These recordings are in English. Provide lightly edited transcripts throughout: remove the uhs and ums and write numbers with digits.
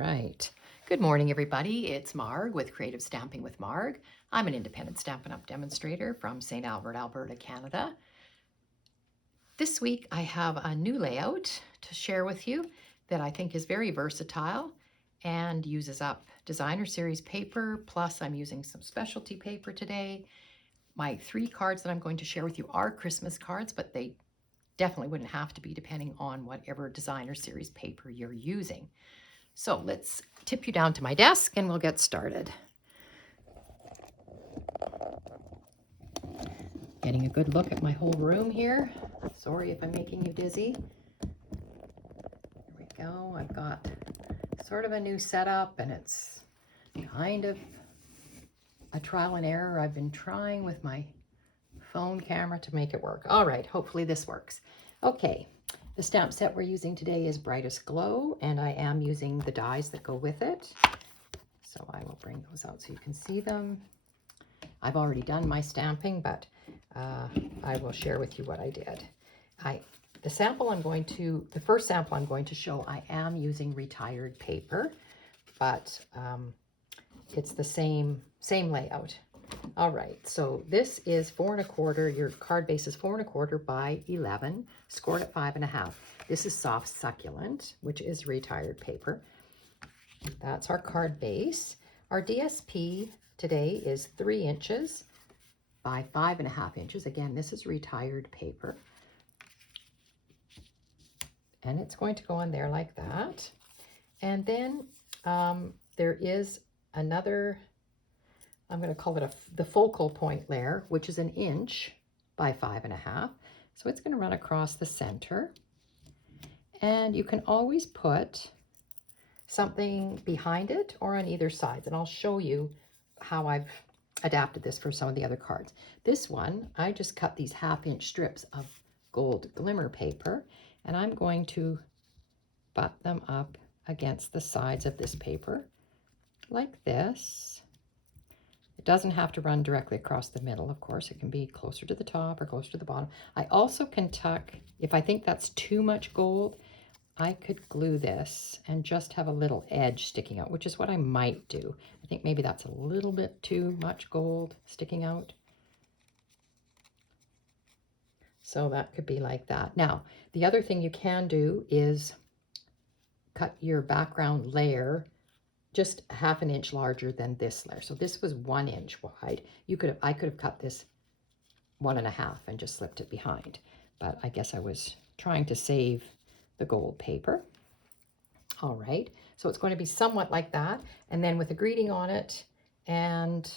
right. Good morning, everybody. It's Marg with Creative Stamping with Marg. I'm an independent Stampin' Up! Demonstrator from St. Albert, Alberta, Canada. This week I have a new layout to share with you that I think is very versatile and uses up designer series paper, plus I'm using some specialty paper today. My 3 cards that I'm going to share with you are Christmas cards, but they definitely wouldn't have to be depending on whatever designer series paper you're using. So let's tip you down to my desk and we'll get started. Getting a good look at my whole room here. Sorry if I'm making you dizzy. There we go. I've got sort of a new setup and it's kind of a trial and error. I've been trying with my phone camera to make it work. All right, hopefully this works. Okay, the stamp set we're using today is Brightest Glow, and I am using the dies that go with it. So I will bring those out so you can see them. I've already done my stamping, but I will share with you what I did. The first sample I'm going to show, I am using retired paper, but it's the same layout. All right, so this is 4 1/4. Your card base is 4 1/4 by 11, scored at 5 1/2. This is soft succulent, which is retired paper. That's our card base. Our DSP today is 3 inches by 5 1/2 inches. Again, this is retired paper. And it's going to go on there like that. And then there is another, I'm going to call it the focal point layer, which is 1 inch by 5 1/2. So it's going to run across the center. And you can always put something behind it or on either side. And I'll show you how I've adapted this for some of the other cards. This one, I just cut these 1/2 inch strips of gold glimmer paper, and I'm going to butt them up against the sides of this paper like this. It doesn't have to run directly across the middle, of course. It can be closer to the top or closer to the bottom. I also can tuck, if I think that's too much gold, I could glue this and just have a little edge sticking out, which is what I might do. I think maybe that's a little bit too much gold sticking out. So that could be like that. Now, the other thing you can do is cut your background layer just 1/2 inch larger than this layer. So this was 1 inch wide. I could have cut this 1 1/2 and just slipped it behind. But I guess I was trying to save the gold paper. All right, so it's going to be somewhat like that, and then with a greeting on it, and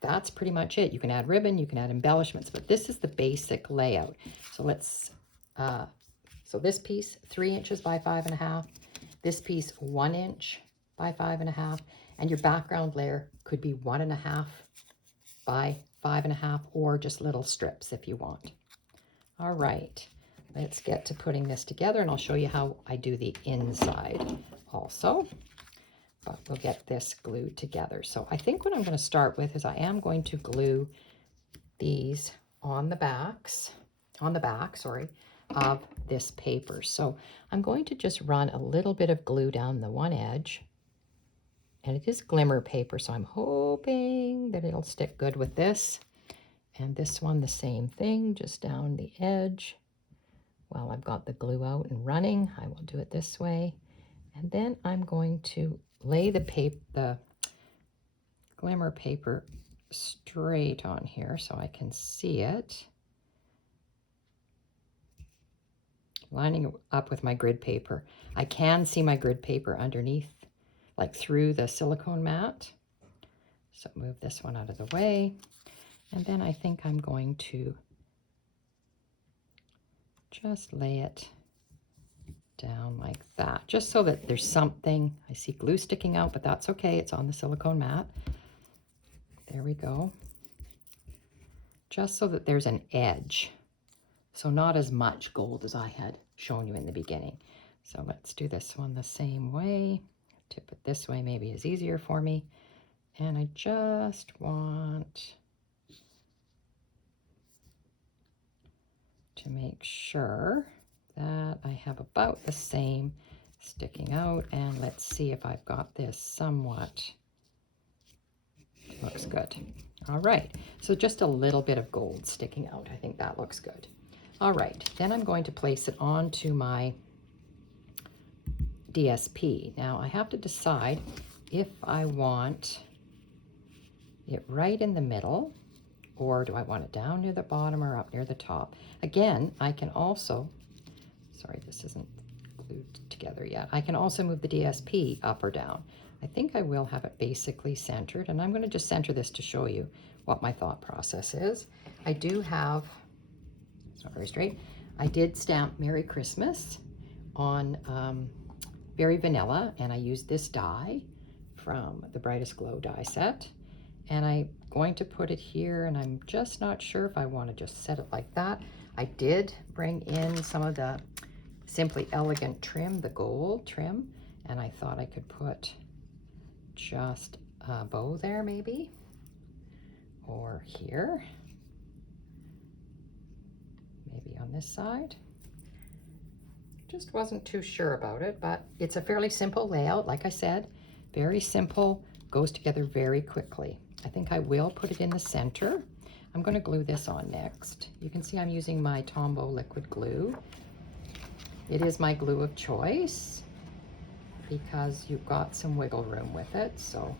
that's pretty much it. You can add ribbon, you can add embellishments, but this is the basic layout. So let's, so this piece, 3 inches by 5 1/2, this piece, 1 inch by 5 1/2, and your background layer could be 1 1/2 by 5 1/2, or just little strips if you want. All right. Let's get to putting this together, and I'll show you how I do the inside also. But we'll get this glued together. So I think what I'm going to start with is I am going to glue these on the back, of this paper. So I'm going to just run a little bit of glue down the one edge. And it is glimmer paper, so I'm hoping that it'll stick good with this. And this one, the same thing, just down the edge. While I've got the glue out and running, I will do it this way. And then I'm going to lay the glimmer paper straight on here so I can see it. Lining it up with my grid paper. I can see my grid paper underneath, like through the silicone mat. So move this one out of the way. And then I think I'm going to just lay it down like that, just so that there's something. I see glue sticking out, but that's okay. It's on the silicone mat. There we go. Just so that there's an edge. So not as much gold as I had shown you in the beginning. So let's do this one the same way. Tip it this way maybe is easier for me. And I just want to make sure that I have about the same sticking out, and let's see if I've got this somewhat. Looks good. All right, so just a little bit of gold sticking out. I think that looks good. All right, then I'm going to place it onto my DSP. Now I have to decide if I want it right in the middle, or do I want it down near the bottom or up near the top? Again, I can also, sorry, this isn't glued together yet. I can also move the DSP up or down. I think I will have it basically centered, and I'm going to just center this to show you what my thought process is. I do have, it's not very straight, I did stamp Merry Christmas on Berry Vanilla, and I used this die from the Brightest Glow die set, and I'm going to put it here, and I'm just not sure if I want to just set it like that. I did bring in some of the Simply Elegant trim, the gold trim, and I thought I could put just a bow there maybe, or here, maybe on this side. Just wasn't too sure about it, but it's a fairly simple layout. Like I said, very simple, goes together very quickly. I think I will put it in the center. I'm going to glue this on next. You can see I'm using my Tombow liquid glue. It is my glue of choice because you've got some wiggle room with it, so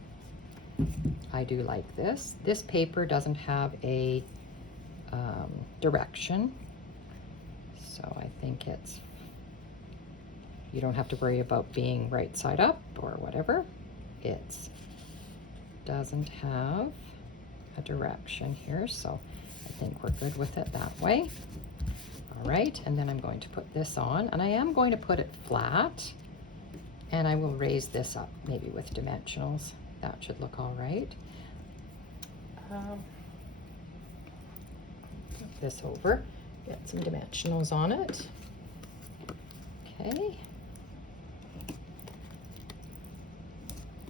I do like this. This paper doesn't have a direction, so I think you don't have to worry about being right side up or whatever. It doesn't have a direction here, so I think we're good with it that way. All right, and then I'm going to put this on, and I am going to put it flat, and I will raise this up maybe with dimensionals. That should look all right. Flip this over, get some dimensionals on it. Okay.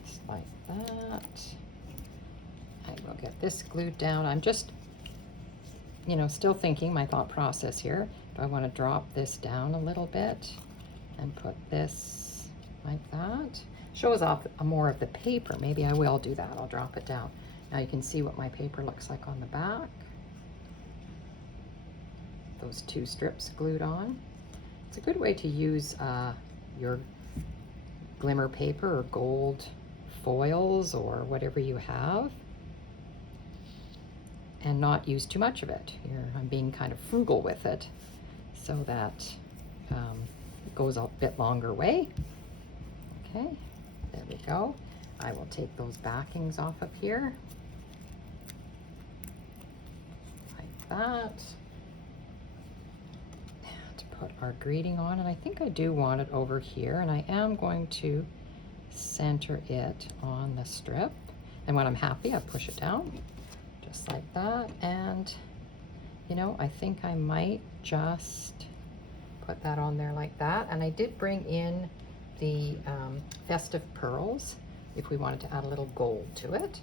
Just like that. I will get this glued down. I'm just, you know, still thinking my thought process here. Do I want to drop this down a little bit and put this like that? Shows off more of the paper. Maybe I will do that. I'll drop it down. Now you can see what my paper looks like on the back. Those two strips glued on. It's a good way to use your glimmer paper or gold foils or whatever you have, and not use too much of it. I'm being kind of frugal with it so that it goes a bit longer way. Okay, there we go. I will take those backings off of here like that to put our greeting on, and I think I do want it over here, and I am going to center it on the strip, and when I'm happy I push it down just like that. And you know, I think I might just put that on there like that. And I did bring in the festive pearls if we wanted to add a little gold to it.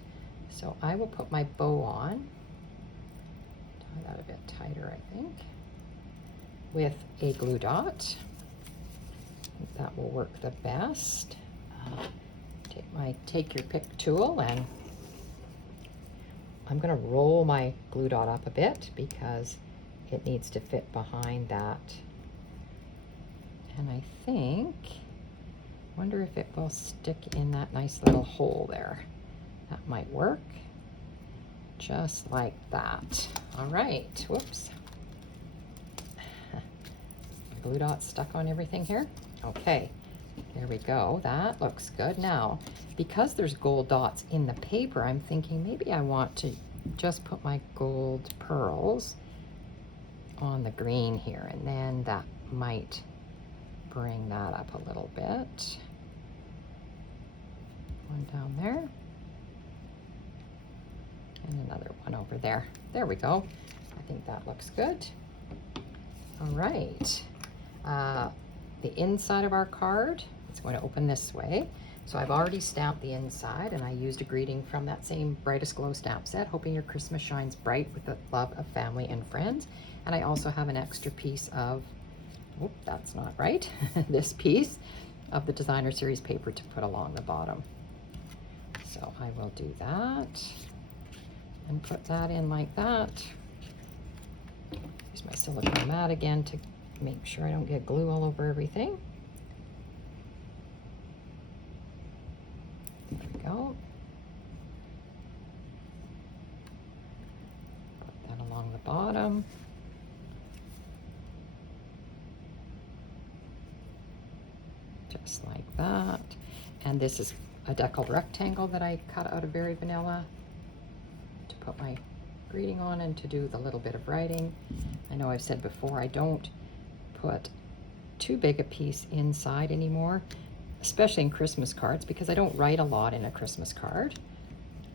So I will put my bow on, tie that a bit tighter I think, with a glue dot. I think that will work the best. Take your pick tool, and I'm going to roll my glue dot up a bit because it needs to fit behind that. And I think, wonder if it will stick in that nice little hole there. That might work. Just like that. All right, whoops. Glue dot stuck on everything here. Okay, there we go. That looks good. Now, because there's gold dots in the paper, I'm thinking maybe I want to just put my gold pearls on the green here, and then that might bring that up a little bit. One down there, and another one over there. There we go. I think that looks good. All right. The inside of our card, it's going to open this way. So I've already stamped the inside, and I used a greeting from that same Brightest Glow stamp set, hoping your Christmas shines bright with the love of family and friends. And I also have an extra piece of, that's not right, this piece of the designer series paper to put along the bottom. So I will do that and put that in like that. Use my silicone mat again to make sure I don't get glue all over everything. There we go. Put that along the bottom. Just like that. And this is a deckled rectangle that I cut out of Berry Vanilla to put my greeting on and to do the little bit of writing. I know I've said before I don't put too big a piece inside anymore, especially in Christmas cards, because I don't write a lot in a Christmas card.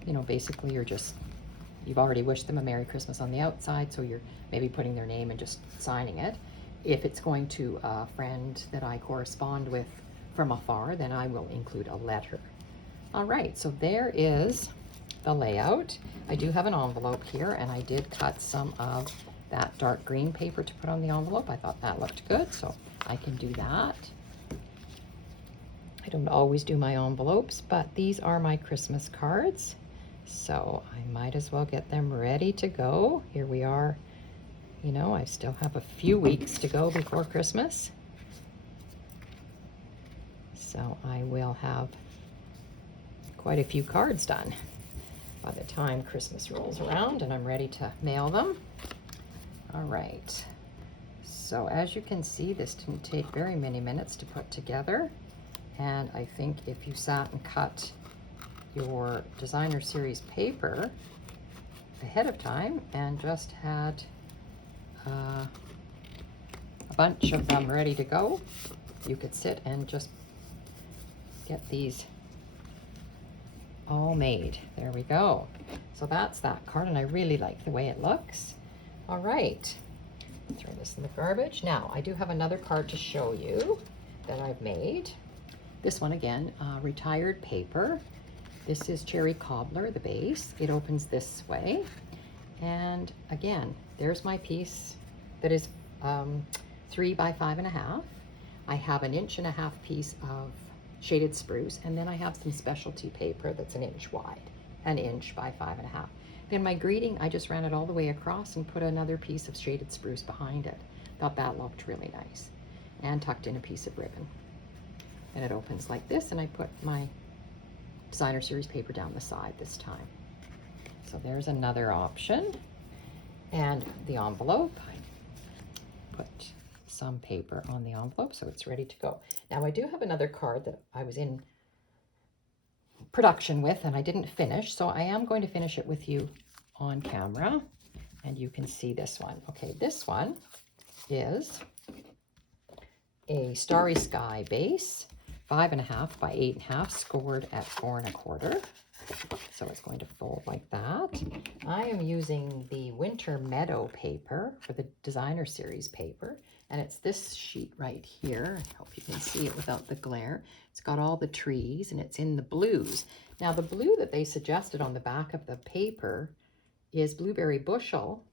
You know, basically you've already wished them a Merry Christmas on the outside, so you're maybe putting their name and just signing it. If it's going to a friend that I correspond with from afar, then I will include a letter. All right, so there is the layout. I do have an envelope here, and I did cut some of that dark green paper to put on the envelope. I thought that looked good, so I can do that. I don't always do my envelopes, but these are my Christmas cards, so I might as well get them ready to go. Here we are. You know, I still have a few weeks to go before Christmas, so I will have quite a few cards done by the time Christmas rolls around and I'm ready to mail them. All right, so as you can see, this didn't take very many minutes to put together, and I think if you sat and cut your designer series paper ahead of time and just had a bunch of them ready to go, you could sit and just get these all made. There we go. So that's that card, and I really like the way it looks. All right, throw this in the garbage. Now I do have another card to show you that I've made. This one again, retired paper. This is Cherry Cobbler, the base. It opens this way, and again, there's my piece that is 3 by 5.5. I have an 1.5 inch piece of shaded spruce, and then I have some specialty paper that's 1 inch wide, 1 inch by 5.5. Then my greeting, I just ran it all the way across and put another piece of shaded spruce behind it. Thought that looked really nice, and tucked in a piece of ribbon. And it opens like this, and I put my designer series paper down the side this time. So there's another option. And the envelope, I put some paper on the envelope so it's ready to go. Now I do have another card that I was in production with and I didn't finish, so I am going to finish it with you on camera, and you can see this one. Okay, this one is a Starry Sky base, 5.5 by 8.5, scored at 4 1/4. So it's going to fold like that. I am using the Winter Meadow paper for the designer series paper, and it's this sheet right here. I hope you can see it without the glare. It's got all the trees and it's in the blues. Now the blue that they suggested on the back of the paper is Blueberry Bushel,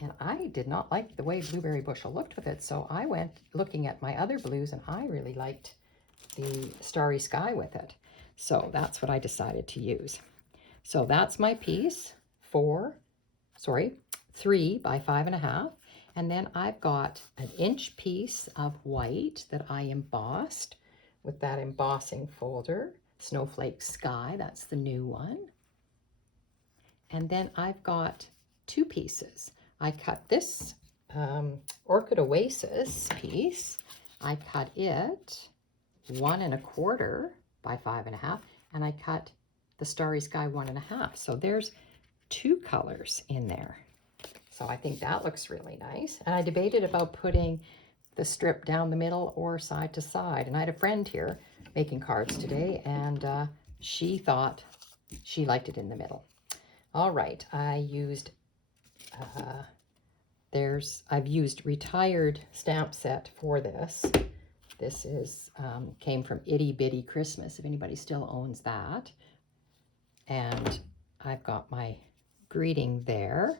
and I did not like the way Blueberry Bushel looked with it, so I went looking at my other blues and I really liked the Starry Sky with it. So that's what I decided to use. So that's my piece, 3 by 5.5. And then I've got an 1 inch piece of white that I embossed with that embossing folder, Snowflake Sky, that's the new one. And then I've got 2 pieces. I cut this Orchid Oasis piece. I cut it 1 1/4 by 5.5, and I cut the Starry Sky 1 1/2. So there's 2 colors in there. So I think that looks really nice. And I debated about putting the strip down the middle or side to side. And I had a friend here making cards today, and she thought she liked it in the middle. All right, I used I've used Retired stamp set for this. This is came from Itty Bitty Christmas, if anybody still owns that. And I've got my greeting there.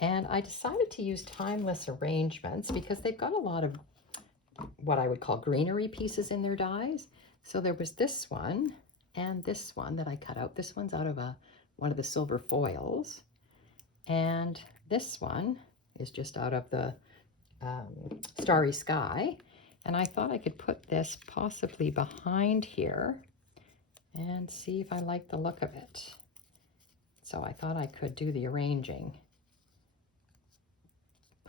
And I decided to use Timeless Arrangements because they've got a lot of what I would call greenery pieces in their dies. So there was this one and this one that I cut out. This one's out of one of the silver foils, and this one is just out of the Starry Sky. And I thought I could put this possibly behind here and see if I like the look of it. So I thought I could do the arranging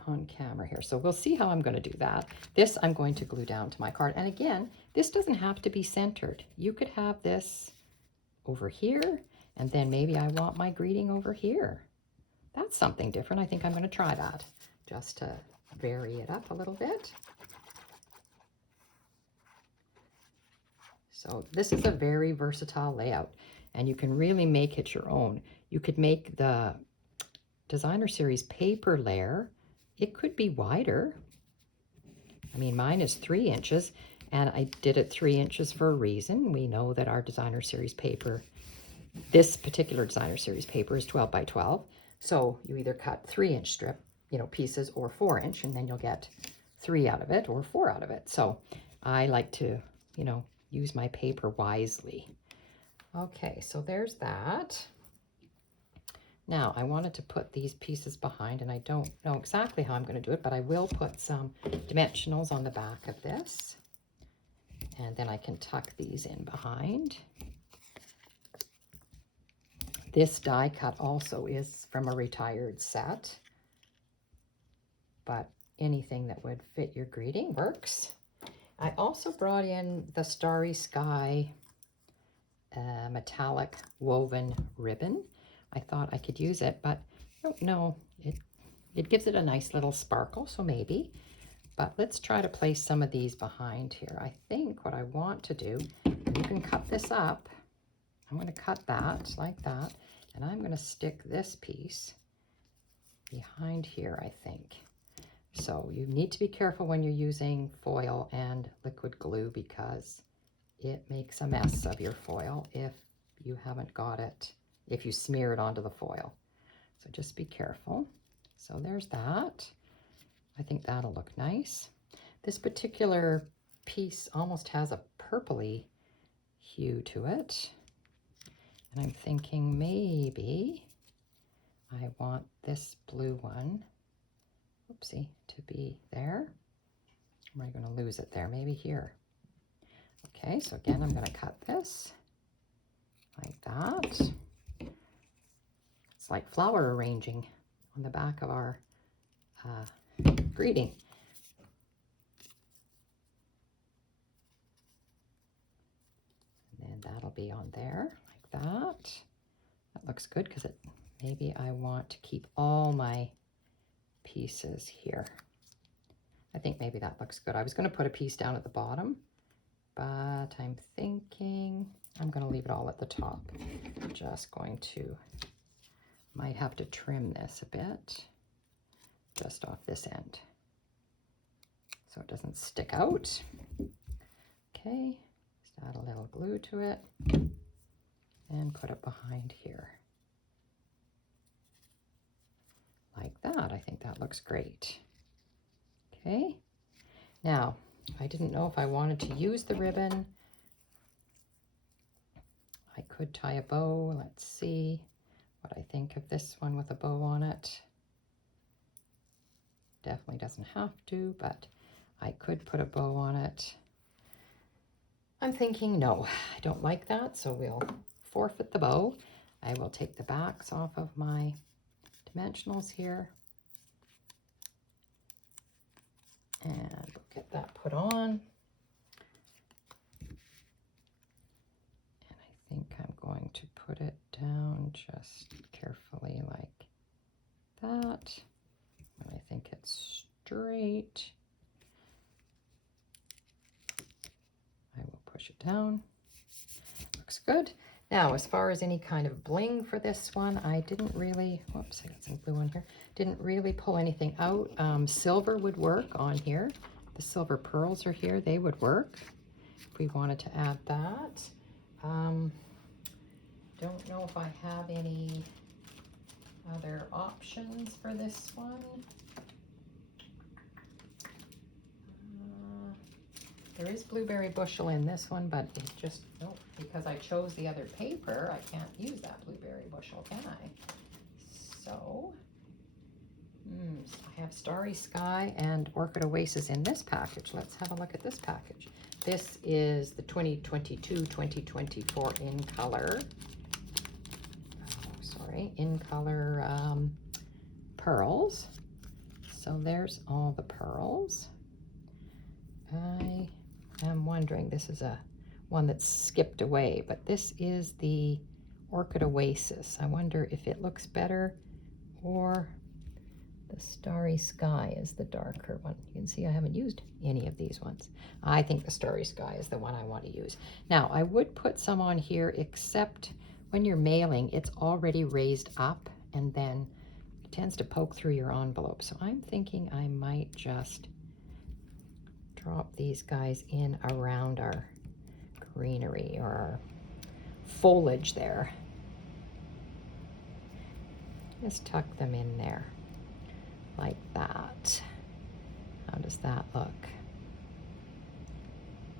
on camera here. So we'll see how I'm going to do that. This I'm going to glue down to my card. And again, this doesn't have to be centered. You could have this over here, and then maybe I want my greeting over here. That's something different. I think I'm going to try that just to vary it up a little bit. So this is a very versatile layout, and you can really make it your own. You could make the Designer Series paper layer. It could be wider. I mean, mine is 3 inches, and I did it 3 inches for a reason. We know that our Designer Series paper, this particular Designer Series paper, is 12 by 12. So you either cut 3-inch strip, pieces, or 4-inch, and then you'll get 3 out of it or 4 out of it. So I like to, use my paper wisely. Okay, so there's that. Now I wanted to put these pieces behind, and I don't know exactly how I'm going to do it, but I will put some dimensionals on the back of this, and then I can tuck these in behind. This die cut also is from a retired set, but anything that would fit your greeting works. I also brought in the Starry Sky metallic woven ribbon. I thought I could use it, but I don't know. It gives it a nice little sparkle, so maybe. But let's try to place some of these behind here. I think what I want to do, you can cut this up. I'm going to cut that like that, and I'm going to stick this piece behind here, I think. So you need to be careful when you're using foil and liquid glue, because it makes a mess of your foil if you haven't got it, if you smear it onto the foil. So just be careful. So there's that. I think that'll look nice. This particular piece almost has a purpley hue to it. And I'm thinking maybe I want this blue one, oopsie, to be there. Am I going to lose it there? Maybe here. Okay, so again, I'm going to cut this like that. It's like flower arranging on the back of our greeting. And then that'll be on there like that. That looks good, because maybe I want to keep all my pieces here. I think maybe that looks good. I was going to put a piece down at the bottom, but I'm thinking I'm going to leave it all at the top. I'm just going to, might have to trim this a bit, just off this end, so it doesn't stick out. Okay, just add a little glue to it and put it behind here. Like that. I think that looks great. Okay, now I didn't know if I wanted to use the ribbon. I could tie a bow. Let's see what I think of this one with a bow on it. Definitely doesn't have to, but I could put a bow on it. I'm thinking no, I don't like that, so we'll forfeit the bow. I will take the backs off of my dimensionals here, and we'll get that put on. And I think I'm going to put it down just carefully like that. And I think it's straight. I will push it down. Looks good. Now, as far as any kind of bling for this one, I didn't really, whoops, I got some glue on here. Didn't really pull anything out. Silver would work on here. The silver pearls are here. They would work if we wanted to add that. Don't know if I have any other options for this one. There is blueberry bushel in this one, but it just, no, because I chose the other paper, I can't use that blueberry bushel, can I? So, I have Starry Sky and Orchid Oasis in this package. Let's have a look at this package. This is the 2022-2024 in color. In color pearls. So there's all the pearls. I am wondering, this is a one that's skipped away, but this is the Orchid Oasis. I wonder if it looks better or the Starry Sky is the darker one. You can see I haven't used any of these ones. I think the Starry Sky is the one I want to use. Now, I would put some on here, except when you're mailing, it's already raised up and then it tends to poke through your envelope. So I'm thinking I might just drop these guys in around our greenery or our foliage there. Just tuck them in there like that. How does that look?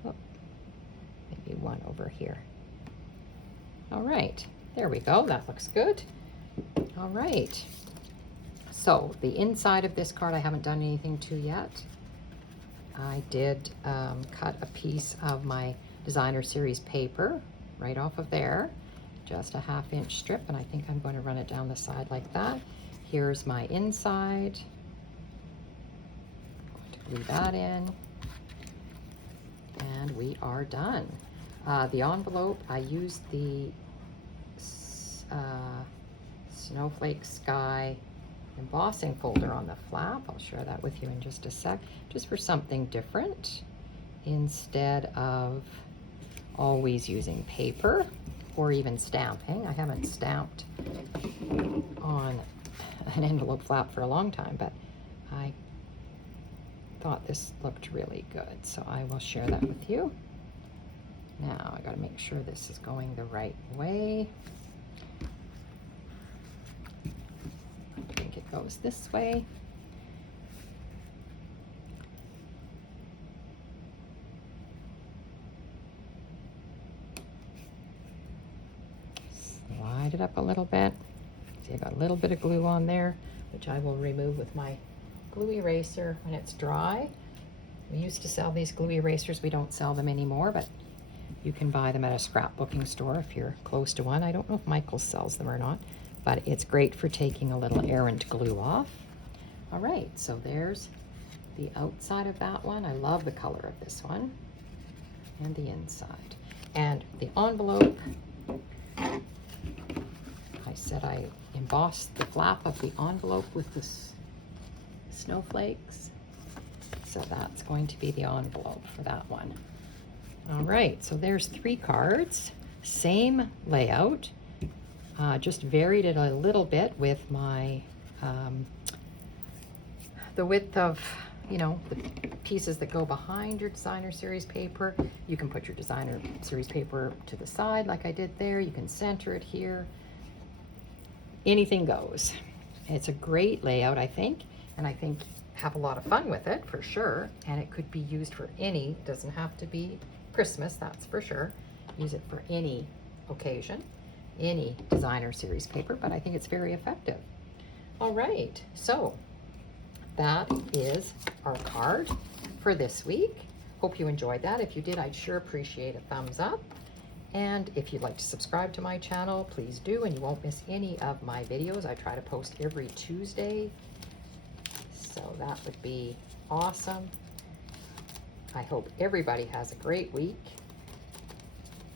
Oh, maybe one over here. All right, there we go. That looks good. All right. So the inside of this card I haven't done anything to yet. I did cut a piece of my designer series paper right off of there, just a 1/2 inch strip, and I think I'm going to run it down the side like that. Here's my inside. I'm going to glue that in, and we are done. The envelope, I used the Snowflake Sky embossing folder on the flap. I'll share that with you in just a sec, just for something different instead of always using paper or even stamping. I haven't stamped on an envelope flap for a long time, but I thought this looked really good, so I will share that with you. Now I got to make sure this is going the right way. I think it goes this way. Slide it up a little bit. See, I got a little bit of glue on there, which I will remove with my glue eraser when it's dry. We used to sell these glue erasers. We don't sell them anymore, but you can buy them at a scrapbooking store if you're close to one. I don't know if Michael's sells them or not, but it's great for taking a little errant glue off. All right, so there's the outside of that one. I love the color of this one, and the inside. And the envelope, I said I embossed the flap of the envelope with the snowflakes. So that's going to be the envelope for that one. All right, so there's 3 cards, same layout, just varied it a little bit with my, the width of, you know, the pieces that go behind your designer series paper. You can put your designer series paper to the side like I did there. You can center it here. Anything goes. It's a great layout, I think, and I think have a lot of fun with it for sure. And it could be used for any, doesn't have to be Christmas, that's for sure. Use it for any occasion, any designer series paper, but I think it's very effective. All right, so that is our card for this week. Hope you enjoyed that. If you did, I'd sure appreciate a thumbs up. And if you'd like to subscribe to my channel, please do, and you won't miss any of my videos. I try to post every Tuesday, so that would be awesome. I hope everybody has a great week,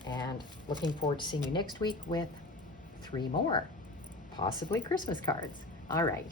and looking forward to seeing you next week with 3 more, possibly Christmas cards. All right.